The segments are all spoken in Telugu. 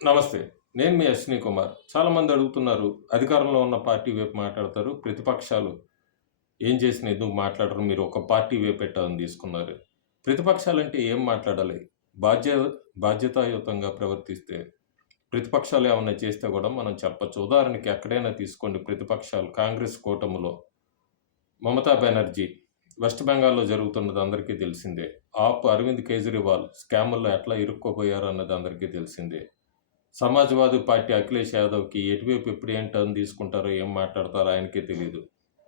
నమస్తే. నేను మీ అశ్విని కుమార్. చాలామంది అడుగుతున్నారు, అధికారంలో ఉన్న పార్టీ వైపు మాట్లాడతారు. ప్రతిపక్షాలు ఏం చేసినా ఎందుకు మాట్లాడరు? మీరు ఒక పార్టీ వైపు ఎట్టని తీసుకున్నారు. ప్రతిపక్షాలంటే ఏం మాట్లాడాలి? బాధ్య బాధ్యతాయుతంగా ప్రవర్తిస్తే, ప్రతిపక్షాలు ఏమన్నా చేస్తే గూడా మనం చెప్పొచ్చు. ఉదాహరణకి ఎక్కడైనా తీసుకోండి ప్రతిపక్షాలు కాంగ్రెస్ కూటమిలో మమతా బెనర్జీ వెస్ట్ బెంగాల్‌లో జరుగుతున్నది అందరికీ తెలిసిందే. అరవింద్ కేజ్రీవాల్ స్కాముల్లో ఎట్లా ఇరుక్కోబోయారన్నది అందరికీ తెలిసిందే. సమాజ్‌వాదీ పార్టీ అఖిలేష్ యాదవ్‌కి ఎటువైపు ఎప్పుడు ఏం టర్న్ తీసుకుంటారో, ఏం మాట్లాడతారో ఆయనకే తెలీదు.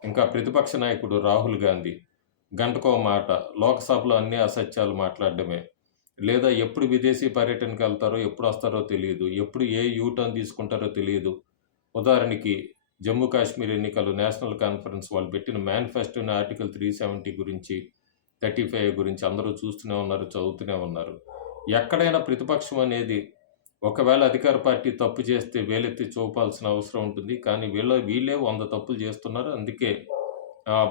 ఇంకా ప్రతిపక్ష నాయకుడు రాహుల్ గాంధీ గంటకో మాట, లోక్‌సభలో అన్నీ అసత్యాలు మాట్లాడడమే. లేదా ఎప్పుడు విదేశీ పర్యటనకెళ్తారో, ఎప్పుడొస్తారో తెలీదు. ఎప్పుడు ఏ యూ టర్న్ తీసుకుంటారో తెలీదు. ఉదాహరణకి జమ్మూ కాశ్మీర్ ఎన్నికలు నేషనల్ కాన్ఫరెన్స్ వాళ్ళు పెట్టిన మేనిఫెస్టోని ఆర్టికల్ 370 గురించి, 35 గురించి అందరూ చూస్తూనే ఉన్నారు, చదువుతూనే ఉన్నారు. ఎక్కడైనా ప్రతిపక్షం అనేది ఒకవేళ అధికార పార్టీ తప్పు చేస్తే వేలెత్తి చూపాల్సిన అవసరం ఉంటుంది. కానీ వీళ్ళే 100 తప్పులు చేస్తున్నారు. అందుకే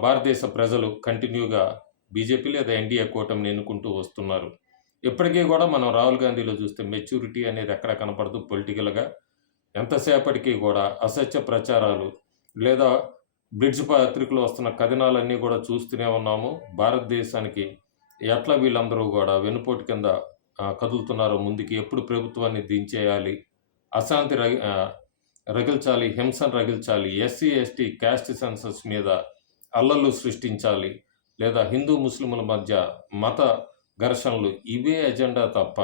భారతదేశ ప్రజలు కంటిన్యూగా బీజేపీ లేదా ఎన్‌డీఏ కూటమిని ఎన్నుకుంటూ వస్తున్నారు. ఇప్పటికీ గూడా మనం రాహుల్ గాంధీలో చూస్తే మెచ్యూరిటీ అనేది ఎక్కడ కనపడదు పొలిటికల్‌గా. ఎంతసేపటికి గూడా అసత్య ప్రచారాలు లేదా బ్రిడ్జ్ పత్రికలో వస్తున్న కథనాలన్నీ గూడా చూస్తూనే ఉన్నాము. భారతదేశానికి ఎట్లా వీళ్ళందరూ గూడా వెన్నుపోటు కింద కదులుతున్నారో ముందుకి, ఎప్పుడు ప్రభుత్వాన్ని దించేయాలి, అశాంతి రగిల్చాలి, హింసను రగిల్చాలి, ఎస్సీ, ఎస్టీ, క్యాస్ట్ సెన్సస్ మీద అల్లర్లు సృష్టించాలి, లేదా హిందూ ముస్లిముల మధ్య మత ఘర్షణలు ఇవే ఎజెండా తప్ప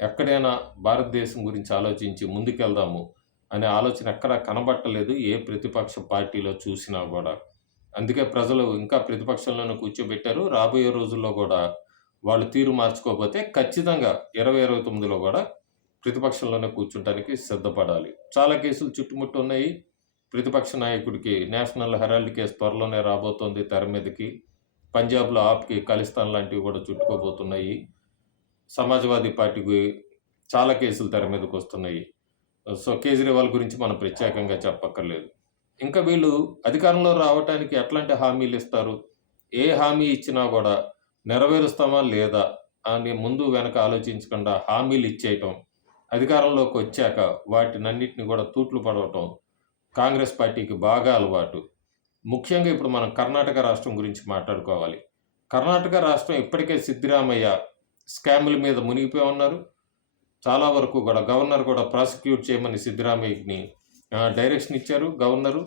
ఎక్కడైనా భారతదేశం గురించి ఆలోచించి ముందుకెళ్దాము అనే ఆలోచన ఎక్కడా కనబట్టలేదు ఏ ప్రతిపక్ష పార్టీలో చూసినా గూడా. అందుకే ప్రజలు ఇంకా ప్రతిపక్షంలోనే కూర్చోబెట్టారు. రాబోయే రోజుల్లో గూడా వాళ్ళు తీరు మార్చుకోకపోతే ఖచ్చితంగా 2029లో గూడా ప్రతిపక్షంలోనే కూర్చుంటానికి సిద్ధపడాలి. చాలా కేసులు చుట్టుముట్టున్నాయి. ప్రతిపక్ష నాయకుడికి నేషనల్ హెరాల్డ్ కేస్ త్వరలోనే రాబోతోంది తెర మీదకి. పంజాబ్‌లో ఆప్‌కి, ఖలిస్తాన్ లాంటివి గూడా చుట్టుకోబోతున్నాయి. సమాజ్‌వాదీ పార్టీకి చాలా కేసులు తెర మీదకొస్తున్నాయి. సో, కేజ్రీవాల్ గురించి మనం ప్రత్యేకంగా చెప్పక్కర్లేదు. ఇంకా వీళ్ళు అధికారంలో రావటానికి ఎట్లాంటి హామీలిస్తారు? ఏ హామీ ఇచ్చినా గూడా నెరవేరుస్తామా లేదా అని ముందు వెనక ఆలోచించకుండా హామీలిచ్చేయటం, అధికారంలోకొచ్చాక వాటినన్నిటిని గూడా తూట్లు పడవటం కాంగ్రెస్ పార్టీకి బాగా అలవాటు. ముఖ్యంగా ఇప్పుడు మనం కర్ణాటక రాష్ట్రం గురించి మాట్లాడుకోవాలి. కర్ణాటక రాష్ట్రం ఇప్పటికే సిద్దిరామయ్య స్కాముల మీద మునిగిపోయి ఉన్నారు. చాలా వరకు గూడా గవర్నర్ కూడా ప్రాసిక్యూట్ చేయమని సిద్దిరామయ్యని డైరెక్షన్ ఇచ్చారు గవర్నరు.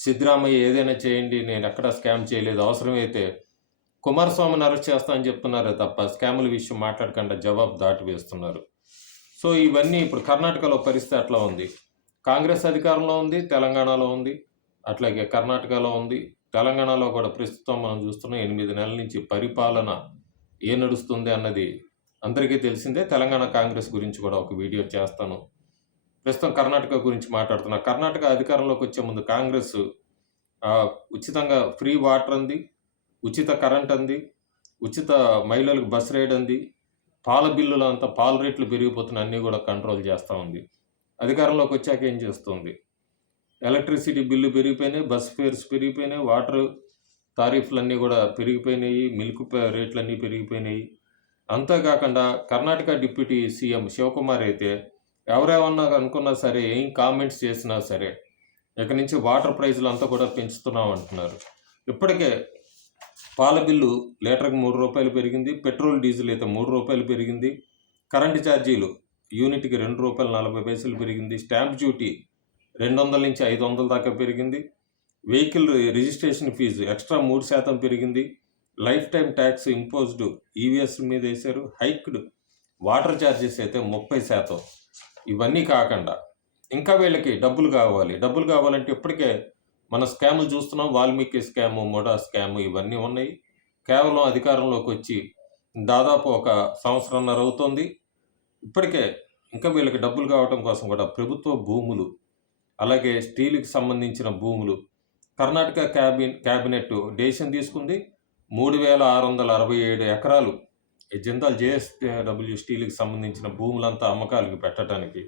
సిద్దిరామయ్య ఏదైనా చేయండి, నేనెక్కడా స్కామ్ చేయలేదు. అవసరమైతే కుమారస్వామిని అరెస్ట్ చేస్తా అని చెప్తున్నారే తప్ప స్కాముల విషయం మాట్లాడకుండా జవాబు దాటివేస్తున్నారు. సో, ఇవన్నీ ఇప్పుడు కర్ణాటకలో పరిస్థితి అట్లా ఉంది. కాంగ్రెస్ అధికారంలో ఉంది, తెలంగాణలో ఉంది. అట్లాగే కర్ణాటకలో ఉంది. తెలంగాణలో కూడా ప్రస్తుతం మనం చూస్తున్నాం 8 నెలల నుంచి పరిపాలన నడుస్తుంది అన్నది అందరికీ తెలిసిందే. తెలంగాణ కాంగ్రెస్ గురించి కూడా ఒక వీడియో చేస్తాను. ప్రస్తుతం కర్ణాటక గురించి మాట్లాడుతున్నా. కర్ణాటక అధికారంలోకి వచ్చే ముందు కాంగ్రెస్ ఉచితంగా ఫ్రీ వాటర్ అంది, ఉచిత కరెంట్ అంది, ఉచిత మహిళలకు బస్ రైడ్ అంది, పాల బిల్లులంతా పాల రేట్లు పెరిగిపోతున్నాయి అన్నీ కూడా కంట్రోల్ చేస్తా ఉంది. అధికారంలోకి వచ్చాక ఏం చేస్తుంది? ఎలక్ట్రిసిటీ బిల్లు పెరిగిపోయినాయి, బస్ ఫేర్స్ పెరిగిపోయినాయి, వాటర్ టారిఫ్‌లన్నీ గూడా పెరిగిపోయినాయి, మిల్క్ రేట్లన్నీ పెరిగిపోయినాయి. అంతా కాకుండా కర్ణాటక డిప్యూటీ సీఎం శివకుమార్ అయితే ఎవరేమన్నా అనుకున్నా సరే, ఏం కామెంట్స్ చేసినా సరే, ఇక నుంచి వాటర్ ప్రైజులంతా కూడా పెంచుతున్నాం అంటున్నారు. ఇప్పటికే పాల బిల్లు లీటర్‌కి రూ. 3 పెరిగింది. పెట్రోల్, డీజిల్ అయితే రూ. 3 పెరిగింది. కరెంటు ఛార్జీలు యూనిట్‌కి రూ. 2.40 పెరిగింది. స్టాంప్ డ్యూటీ 200-500 దాకా పెరిగింది. వెహికల్ రిజిస్ట్రేషన్ ఫీజు ఎక్స్‌ట్రా 3% పెరిగింది. Life time tax imposed EVS మీద ఏశారు. హైక్డ్ వాటర్ ఛార్జెస్ అయితే 30%. ఇవన్నీ కాకుండా ఇంకా వీళ్ళకి డబ్బులు కావాలి. డబ్బులు కావాలంటే ఇప్పటికే మన స్కాములు చూస్తున్నాం. వాల్మీకి స్కాము, ముడా స్కాము ఇవన్నీ ఉన్నాయి. కేవలం అధికారంలోకొచ్చి దాదాపు ఒక సంవత్సరంన్నర అవుతోంది. ఇప్పటికే ఇంకా వీళ్ళకి డబ్బులు కావటం కోసం కూడా ప్రభుత్వ భూములు, అలాగే స్టీలుకి సంబంధించిన భూములు కర్ణాటక క్యాబినెట్ డెసిషన్ తీసుకుంది. 3667 ఎకరాలు జిందాల్ జేఎస్‌డబ్ల్యూ స్టీల్‌కి సంబంధించిన భూములంతా అమ్మకాలకి పెట్టడానికి.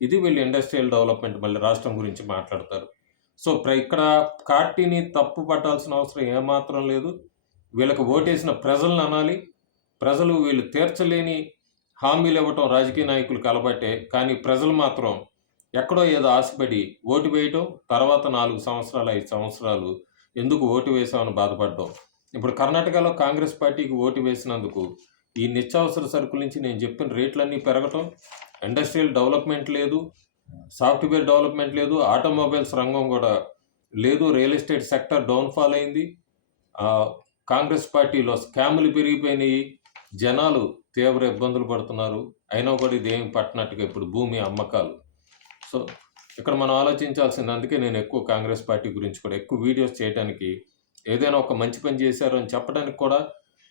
ఇది వీళ్ళు ఇండస్ట్రియల్ డెవలప్‌మెంట్ మళ్ళీ రాష్ట్రం గురించి మాట్లాడతారు. సో, ఇక్కడ పార్టీని తప్పు పట్టాల్సిన అవసరం ఏమాత్రం లేదు. వీళ్ళకి ఓటేసిన ప్రజలను అనాలి. ప్రజలు వీళ్ళు తీర్చలేని హామీలు ఇవ్వటం రాజకీయ నాయకులకు అలవాటే. కానీ ప్రజలు మాత్రం ఎక్కడో ఏదో ఆశపడి ఓటు వేయటం, తర్వాత 4 సంవత్సరాలు, 5 సంవత్సరాలు ఎందుకు ఓటు వేశామని బాధపడడం. ఇప్పుడు కర్ణాటకలో కాంగ్రెస్ పార్టీకి ఓటు వేసినందుకు ఈ నిత్యావసర సరుకుల నుంచి నేను చెప్పిన రేట్లన్నీ పెరగటం, ఇండస్ట్రియల్ డెవలప్‌మెంట్ లేదు, సాఫ్ట్‌వేర్ డెవలప్‌మెంట్ లేదు, ఆటోమొబైల్స్ రంగం గూడా లేదు, రియల్ ఎస్టేట్ సెక్టార్ డౌన్‌ఫాల్ అయింది. ఆహ్, కాంగ్రెస్ పార్టీలో స్కాములు పెరిగిపోయినియి. జనాలు తీవ్ర ఇబ్బందులు పడుతున్నారు. అయినా కూడా ఇదేం పట్టనట్టుగా ఇప్పుడు భూమి అమ్మకాలు. సో, ఇక్కడ మనం ఆలోచించాల్సింది అందుకే నేను ఎక్కువ కాంగ్రెస్ పార్టీ గురించి కూడా ఎక్కువ వీడియోస్ చేయటానికి, ఏదైనా ఒక మంచి పని చేశారు అని చెప్పడానికి కూడా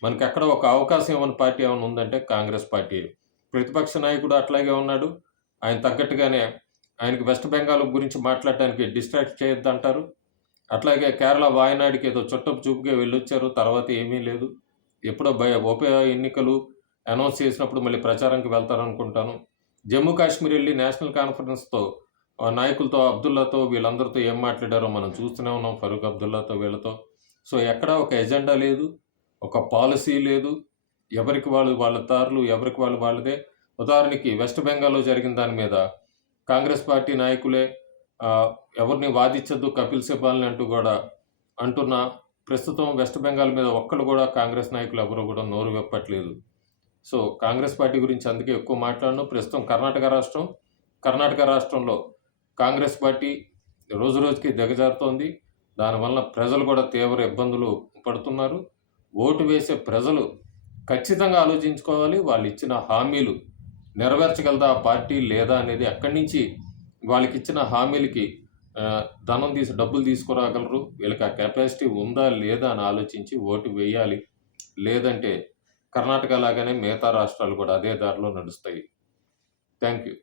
మనకెక్కడ ఒక అవకాశం ఇవ్వని పార్టీ ఏమైనా ఉందంటే కాంగ్రెస్ పార్టీయే. ప్రతిపక్ష నాయకుడు అట్లాగే ఉన్నాడు. ఆయన తగ్గట్టుగానే ఆయనకి వెస్ట్ బెంగాల్ గురించి మాట్లాడటానికి డిస్ట్రాక్ట్ చేయొద్దంటారు. అట్లాగే కేరళ వాయనాడుకి ఏదో చుట్టపు చూపుగా వెళ్ళొచ్చారు. తర్వాత ఏమీ లేదు. ఎప్పుడో ఉప ఎన్నికలు అనౌన్స్ చేసినప్పుడు మళ్ళీ ప్రచారంకి వెళ్తారనుకుంటాను. జమ్మూ కాశ్మీర్ ఎళ్లి నేషనల్ కాన్ఫరెన్స్‌తో నాయకులతో, అబ్దుల్లాతో వీళ్ళందరితో ఏం మాట్లాడారో మనం చూస్తూనే ఉన్నాం. ఫరూక్ అబ్దుల్లాతో వీళ్ళతో. సో, ఎక్కడా ఒక ఎజెండా లేదు. ఒక పాలిసీ లేదు. ఎవరికి వాళ్ళు వాళ్ళ దారులు, ఎవరికి వాళ్ళు వాళ్ళదే. ఉదాహరణకి వెస్ట్ బెంగాల్‌లో జరిగిన దాని మీద కాంగ్రెస్ పార్టీ నాయకులే ఆహ్, ఎవరిని వాదించొద్దు కపిల్ సిబాల్‌ని అంటూ గూడా అంటున్న ప్రస్తుతం వెస్ట్ బెంగాల్ మీద ఒక్కళ్ళు గూడా కాంగ్రెస్ నాయకులు ఎవరు గూడా నోరు విప్పట్లేదు. సో, కాంగ్రెస్ పార్టీ గురించి అందుకే ఎక్కువ మాట్లాడను. ప్రస్తుతం కర్ణాటక రాష్ట్రంలో కాంగ్రెస్ పార్టీ రోజురోజుకి దిగజారుతోంది. దానివల్ల ప్రజలు కూడా తీవ్ర ఇబ్బందులు పడుతున్నారు. ఓటు వేసే ప్రజలు ఖచ్చితంగా ఆలోచించుకోవాలి. వాళ్ళిచ్చిన హామీలు నెరవేర్చగలదా ఆ పార్టీ లేదా అనేది అక్కడి నుంచి వాళ్ళకిచ్చిన హామీలకి డబ్బులు తీసుకురాగలరు. వీళ్ళకి ఆ కెపాసిటీ ఉందా లేదా అని ఆలోచించి ఓటు వేయాలి. లేదంటే కర్ణాటక లాగానే మిగతా రాష్ట్రాలు కూడా అదే దారిలో నడుస్తాయి. Thank you.